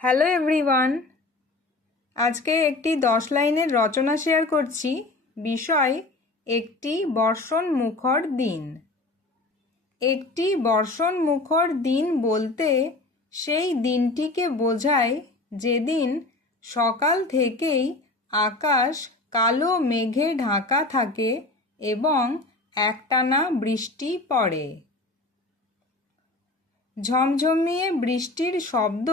Hello everyone, আজকে একটি 10 লাইনের রচনা শেয়ার করছি। বিষয় একটি বর্ষণ মুখর দিন। একটি বর্ষণ মুখর দিন বলতে সেই দিনটিকে বোঝায় যেদিন সকাল থেকেই আকাশ কালো মেঘে ঢাকা থাকে এবং একটানা বৃষ্টি পড়ে। ঝমঝমিয়ে বৃষ্টির শব্দ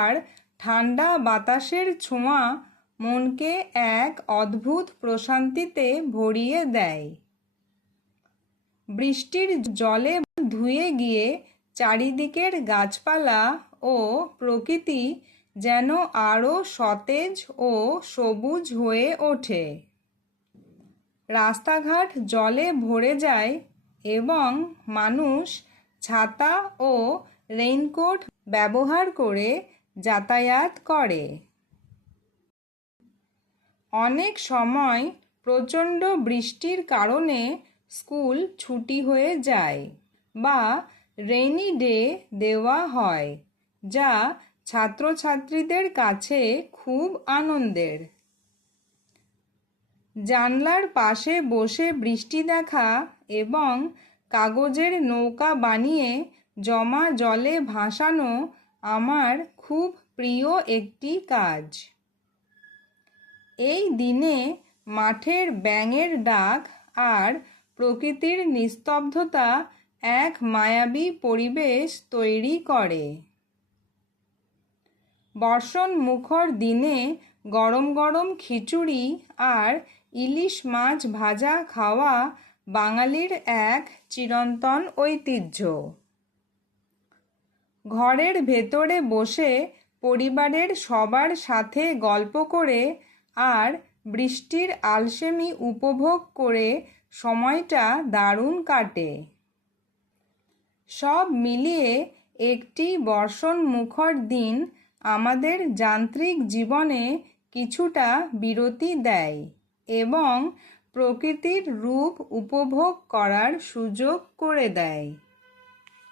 আর ঠান্ডা বাতাসের ছোঁয়া মনকে এক অদ্ভুত প্রশান্তিতে ভরিয়ে দেয়। বৃষ্টির জলে ধুয়ে গিয়ে চারিদিকের গাছপালা ও প্রকৃতি যেন আরও সতেজ ও সবুজ হয়ে ওঠে। রাস্তাঘাট জলে ভরে যায় এবং মানুষ ছাতা ও রেইনকোট ব্যবহার করে যাতায়াত করে। অনেক সময় প্রচণ্ড বৃষ্টির কারণে স্কুল ছুটি হয়ে যায় বা রেইনি ডে দেওয়া হয়, যা ছাত্রছাত্রীদের কাছে খুব আনন্দের। জানলার পাশে বসে বৃষ্টি দেখা এবং কাগজের নৌকা বানিয়ে জমা জলে ভাসানো আমার খুব প্রিয় একটি কাজ। এই দিনে মাঠের ব্যাঙের ডাক আর প্রকৃতির নিস্তব্ধতা এক মায়াবী পরিবেশ তৈরি করে। বর্ষণ মুখর দিনে গরম গরম খিচুড়ি আর ইলিশ মাছ ভাজা খাওয়া বাঙালির এক চিরন্তন ঐতিহ্য। ঘরের ভেতরে বসে পরিবারের সবার সাথে গল্প করে আর বৃষ্টির আলসেমি উপভোগ করে সময়টা দারুণ কাটে। সব মিলিয়ে একটি বর্ষণ মুখর দিন আমাদের যান্ত্রিক জীবনে কিছুটা বিরতি দেয় এবং প্রকৃতির রূপ উপভোগ করার সুযোগ করে দেয়।